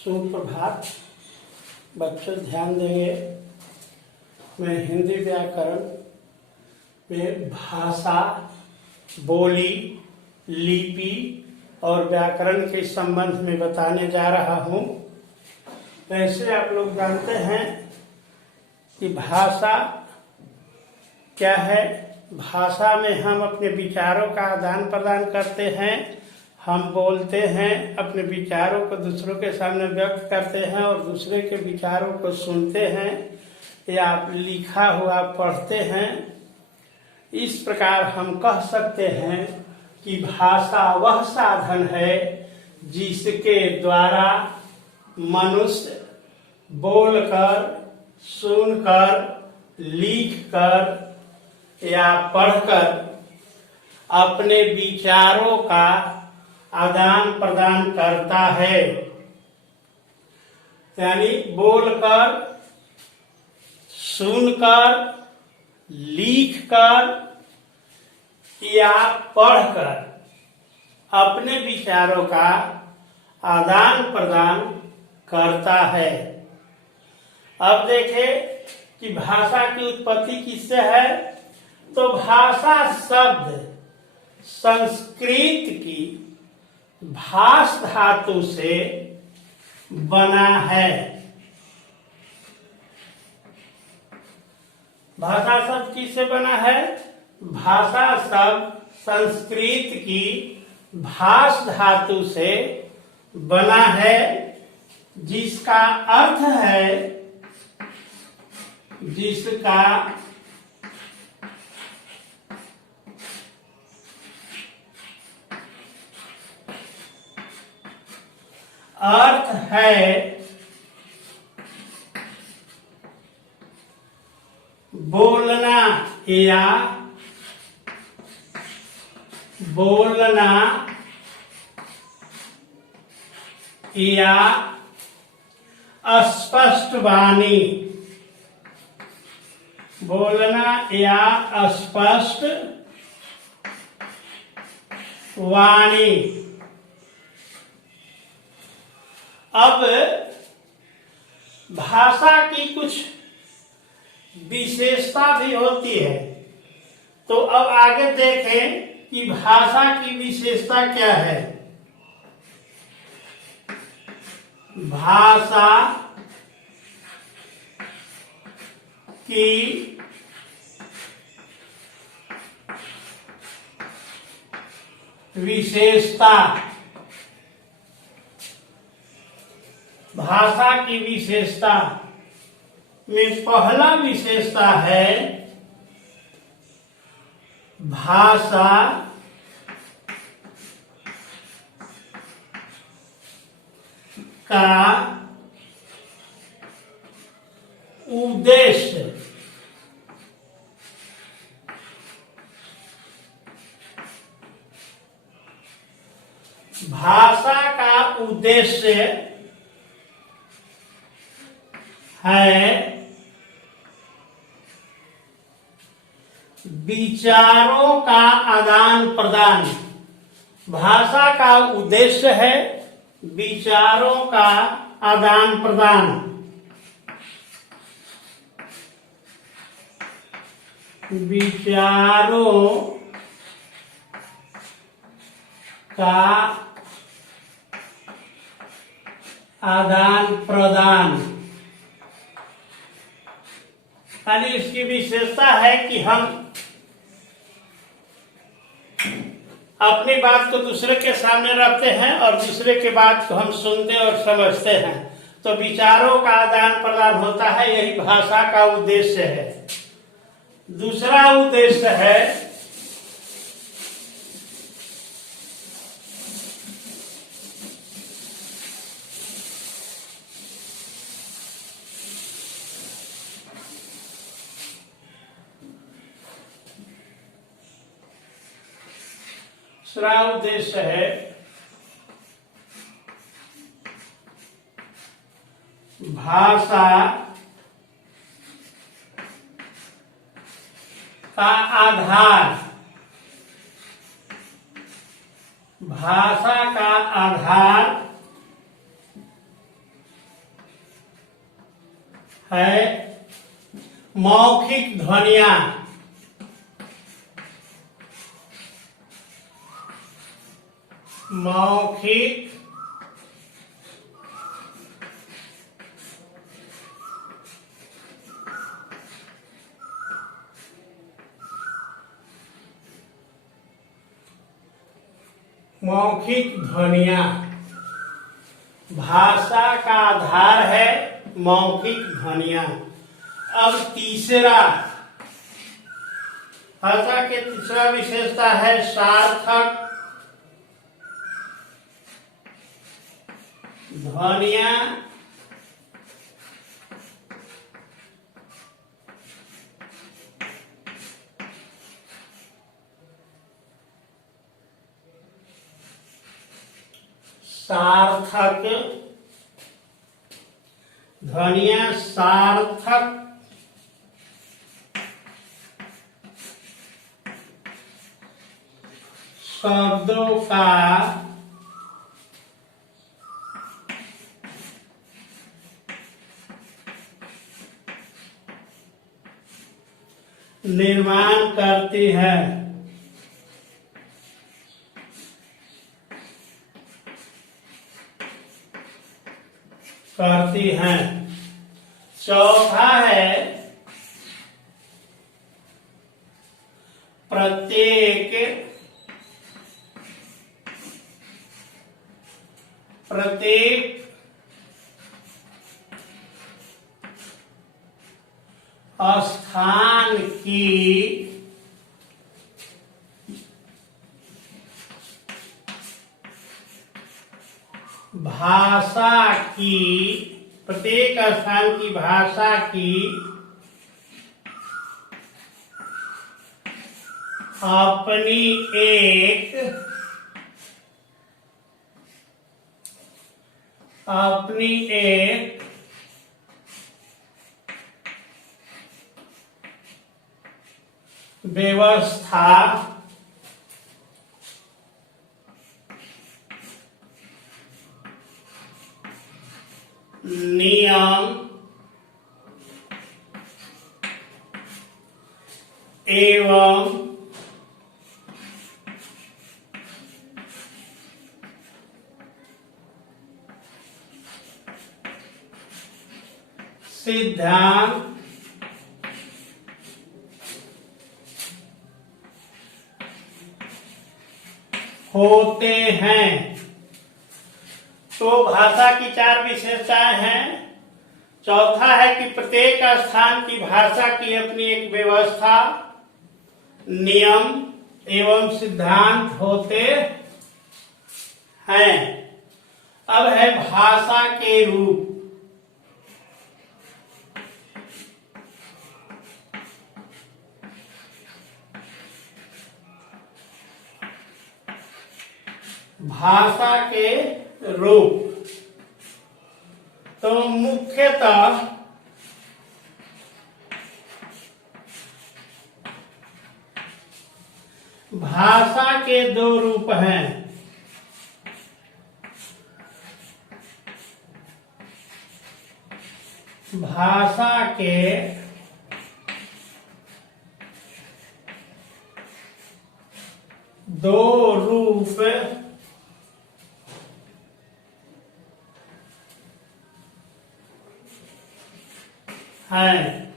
सुप्रभात बच्चों, ध्यान देंगे। मैं हिंदी व्याकरण में भाषा, बोली, लिपि और व्याकरण के संबंध में बताने जा रहा हूँ। वैसे आप लोग जानते हैं कि भाषा क्या है। भाषा में हम अपने विचारों का आदान प्रदान करते हैं, हम बोलते हैं, अपने विचारों को दूसरों के सामने व्यक्त करते हैं और दूसरे के विचारों को सुनते हैं या लिखा हुआ पढ़ते हैं। इस प्रकार हम कह सकते हैं कि भाषा वह साधन है जिसके द्वारा मनुष्य बोलकर, सुनकर, लिखकर या पढ़कर अपने विचारों का आदान प्रदान करता है। यानी बोलकर, सुनकर, लिखकर या पढ़कर अपने विचारों का आदान प्रदान करता है। अब देखें कि भाषा की उत्पत्ति किससे है। तो भाषा शब्द संस्कृत की भाष धातु से बना है। भाषा शब्द किससे बना है। भाषा शब्द संस्कृत की भाष धातु से बना है, जिसका अर्थ है, जिसका अर्थ है बोलना या अस्पष्ट वाणी। बोलना या अस्पष्ट वाणी। अब भाषा की कुछ विशेषता भी होती है। तो अब आगे देखें कि भाषा की विशेषता क्या है। भाषा की विशेषता, भाषा की विशेषता में पहला विशेषता है भाषा का उद्देश्य। भाषा का उद्देश्य है विचारों का आदान प्रदान। भाषा का उद्देश्य है विचारों का आदान प्रदान। विचारों का आदान प्रदान। यानी इसकी विशेषता है कि हम अपनी बात को दूसरे के सामने रखते हैं और दूसरे के बात को हम सुनते और समझते हैं। तो विचारों का आदान प्रदान होता है, यही भाषा का उद्देश्य है। दूसरा उद्देश्य है भाषा का आधार। भाषा का आधार है मौखिक ध्वनियां। मौखिक मौखिक ध्वनियां। भाषा का आधार है मौखिक ध्वनियां। अब तीसरा, भाषा के तीसरा विशेषता है सार्थक ध्वनियां। सार्थक ध्वनियां सार्थक शब्दों का निर्माण करती है। करती हैं। चौथा है प्रत्येक स्थान की भाषा की, प्रत्येक स्थान की भाषा की अपनी एक व्यवस्था नियम एवं सिद्धांत होते हैं। तो भाषा की चार विशेषताएं हैं। चौथा है कि प्रत्येक स्थान की भाषा की अपनी एक व्यवस्था, नियम एवं सिद्धांत होते हैं। अब है भाषा के रूप। भाषा के रूप तो मुख्यतः भाषा के दो रूप हैं। भाषा के दो रूप हैं,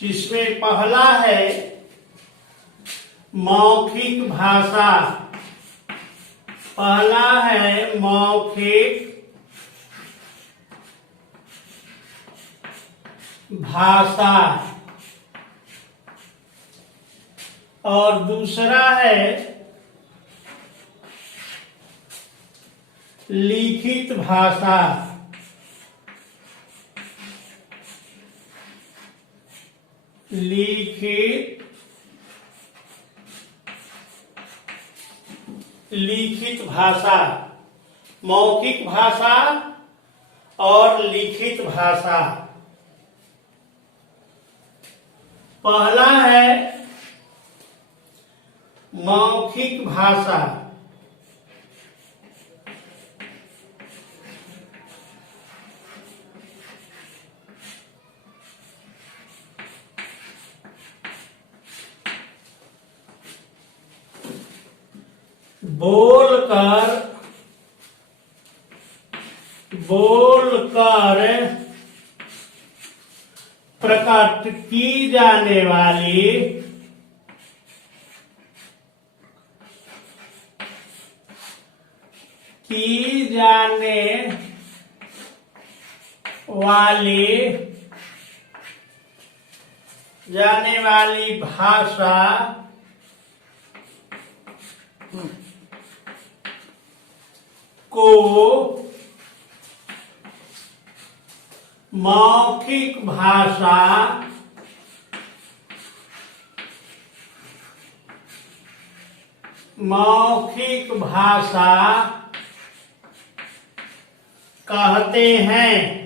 जिसमें पहला है मौखिक भाषा। पहला है मौखिक भाषा और दूसरा है लिखित भाषा। लिखित भाषा, मौखिक भाषा और लिखित भाषा। पहला है मौखिक भाषा। बोलकर प्रकट की जाने वाली जाने वाली भाषा को मौखिक भाषा कहते हैं।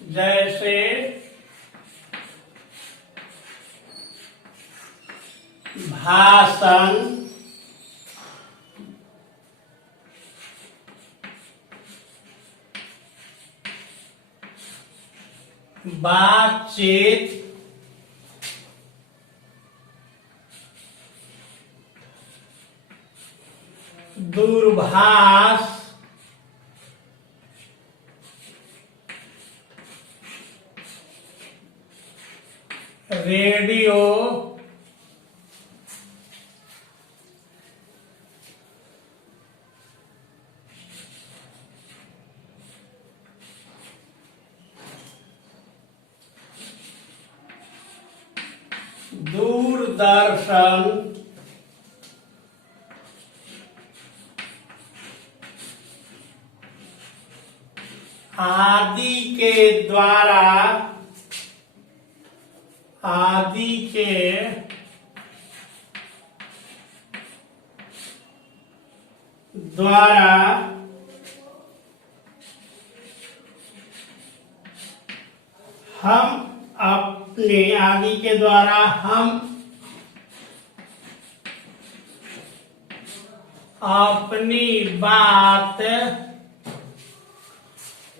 जैसे भाषण, बातचीत, दूरभाष, रेडियो, दूरदर्शन,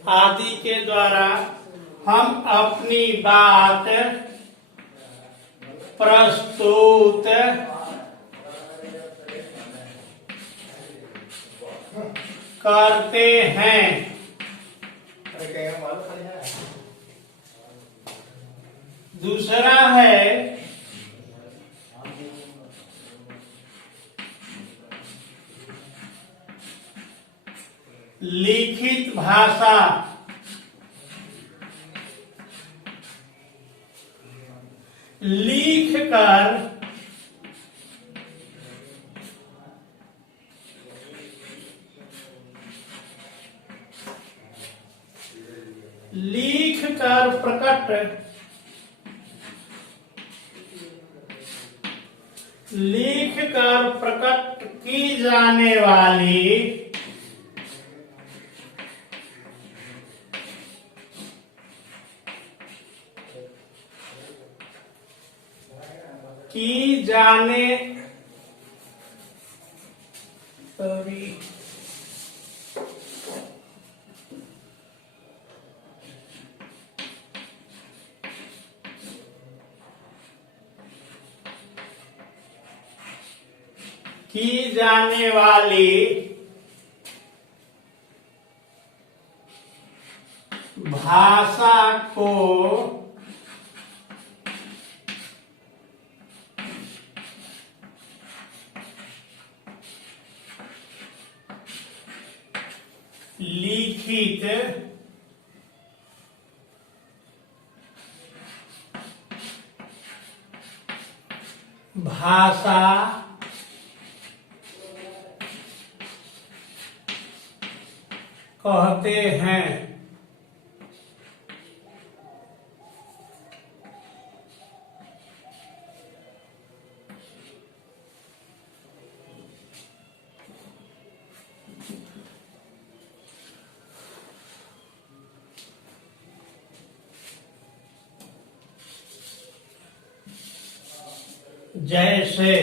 आदि के द्वारा हम अपनी बात प्रस्तुत करते हैं। दूसरा है लिखित भाषा। लिख कर प्रकट की जाने वाली भाषा को लिखित भाषा कहते हैं। जैसे,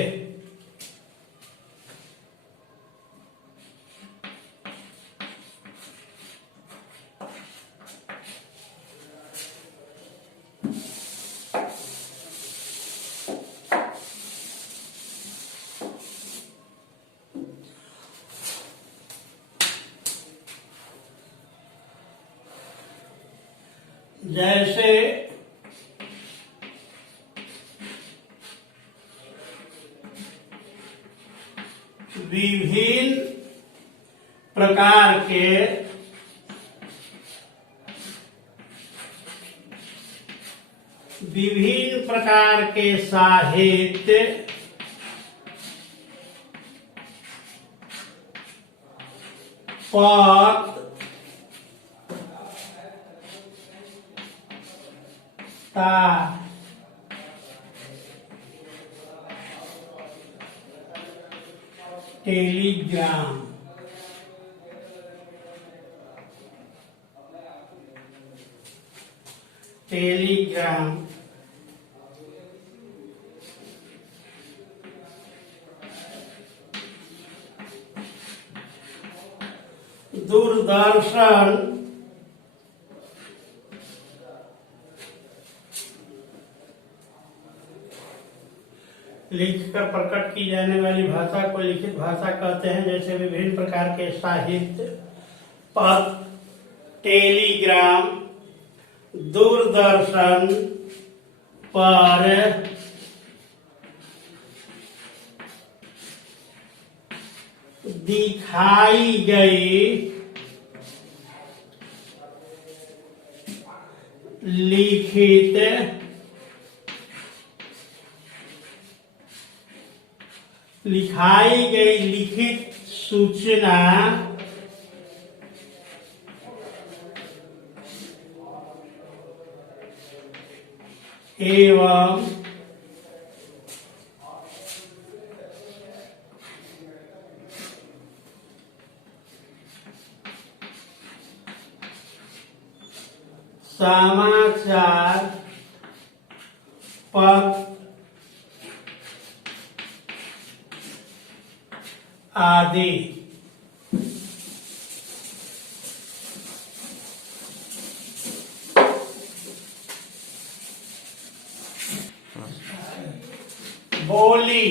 जैसे विभिन्न प्रकार के साहित्य पद टेलीग्राम, दूरदर्शन, लिखकर प्रकट की जाने वाली भाषा को लिखित भाषा कहते हैं। जैसे विभिन्न प्रकार के साहित्य पद, टेलीग्राम, दूरदर्शन पर दिखाई गई लिखित सूचना एवं समाचार पत्र आदि। बोली,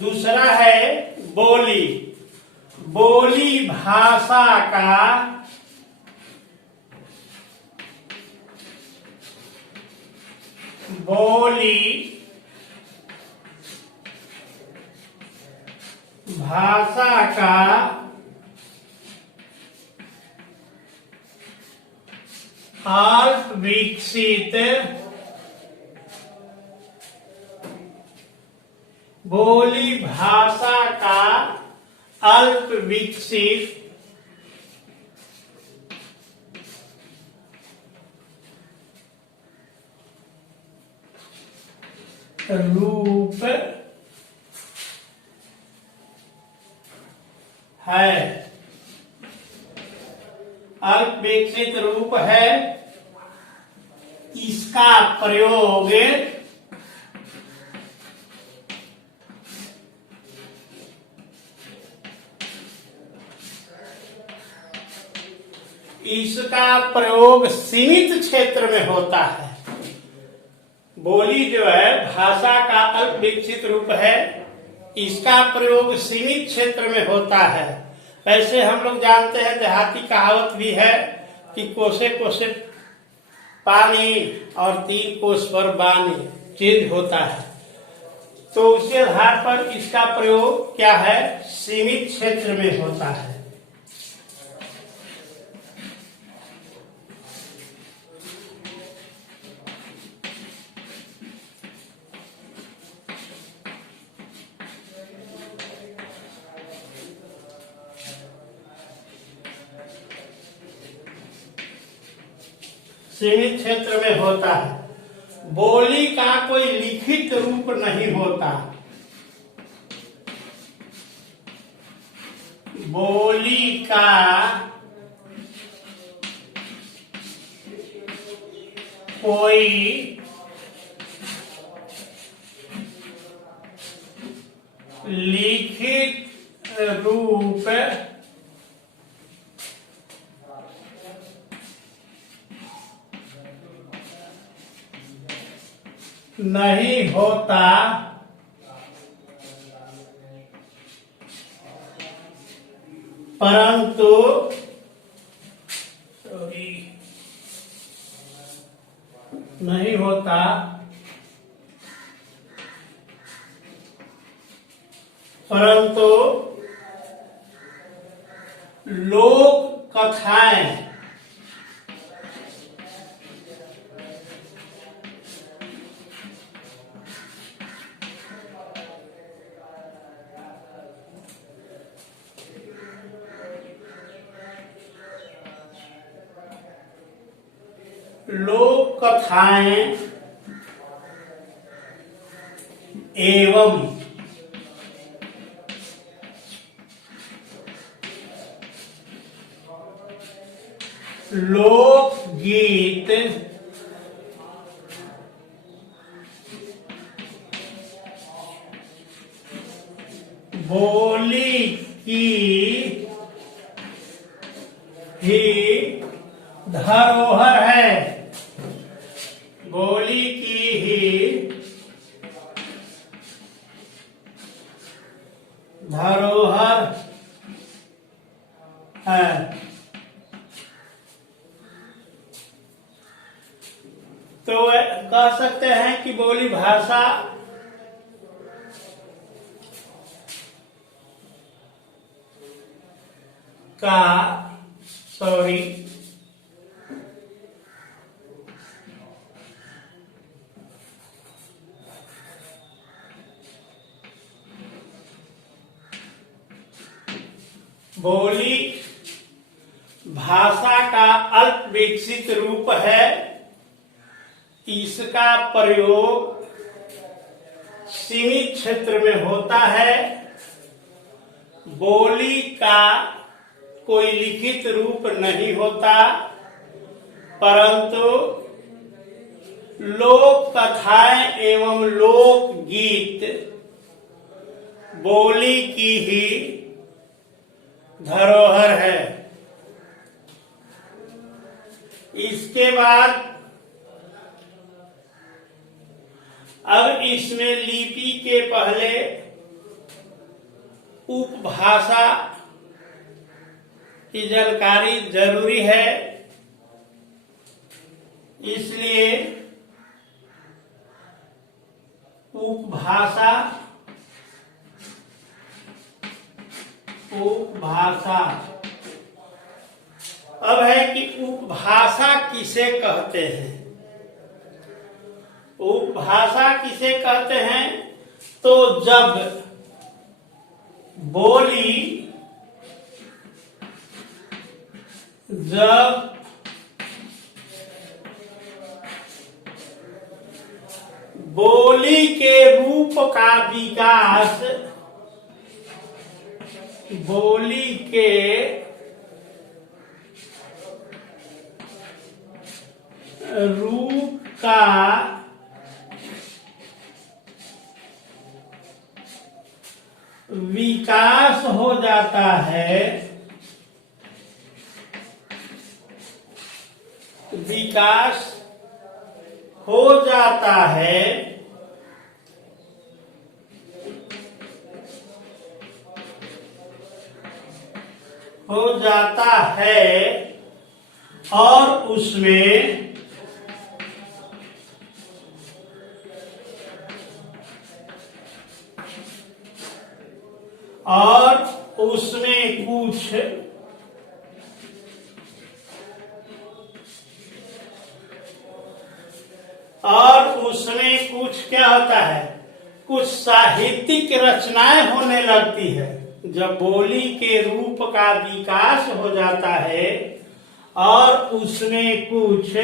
दूसरा है बोली। बोली भाषा का अल्प विकसित रूप है। अल्प विकसित रूप है। इसका प्रयोग सीमित क्षेत्र में होता है। बोली जो है भाषा का अल्प विकसित रूप है। इसका प्रयोग सीमित क्षेत्र में होता है। वैसे हम लोग जानते हैं, देहाती कहावत भी है कि कोसे कोसे पानी और 3 कोस पर बानी चेंज होता है। तो उसी आधार पर इसका प्रयोग क्या है, सीमित क्षेत्र में होता है। सीमित क्षेत्र में होता है। बोली का कोई लिखित रूप नहीं होता। बोली का कोई लिखित रूप नहीं होता, परंतु नहीं होता परंतु लोक कथाएं लोक कथाएं एवं लोकगीत बोली की ही धरोहर है, बोली की ही धरोहर है। तो कह सकते हैं कि बोली भाषा का बोली भाषा का अल्प विकसित रूप है। इसका प्रयोग सीमित क्षेत्र में होता है। बोली का कोई लिखित रूप नहीं होता, परंतु लोक कथाएं एवं लोक गीत बोली की ही धरोहर है। इसके बाद अब इसमें लिपि के पहले उपभाषा की जानकारी जरूरी है, इसलिए उपभाषा अब है कि उपभाषा किसे कहते हैं। उपभाषा किसे कहते हैं, तो जब बोली के रूप का विकास बोली के रूप का विकास हो जाता है, और उसमें कुछ क्या होता है, कुछ साहित्यिक रचनाएं होने लगती है। जब बोली के रूप का विकास हो जाता है और उसमें कुछ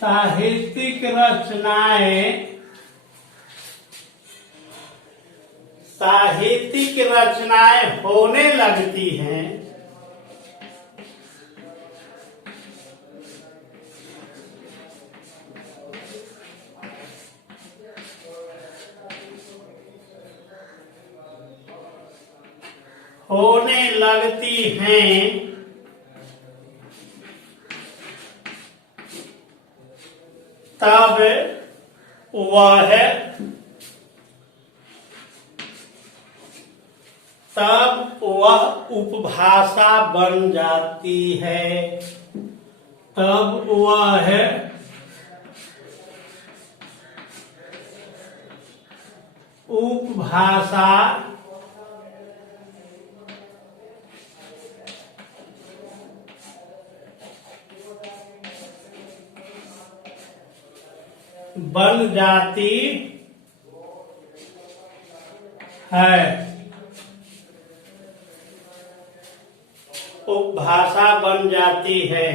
साहित्यिक रचनाएं होने लगती हैं, होने लगती हैं तब वह उपभाषा बन जाती है। तब वह उपभाषा बन जाती है। उपभाषा बन जाती है।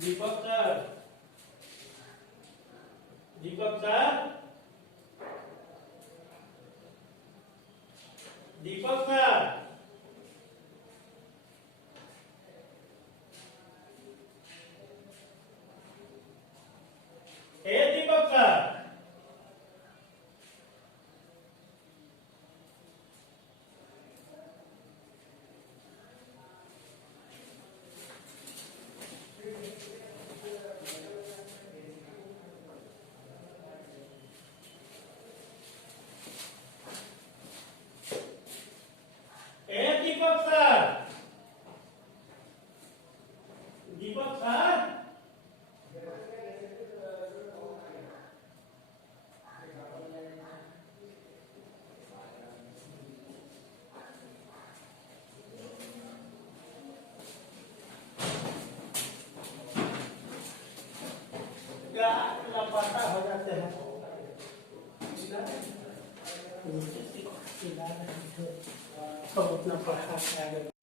दीपक सर, दीपक सर, दीपक सर, हे दीपक सर, दीपक सर, दीपक सर, क्या लापता हो जाते हैं। तो उतना पढ़ा के आगे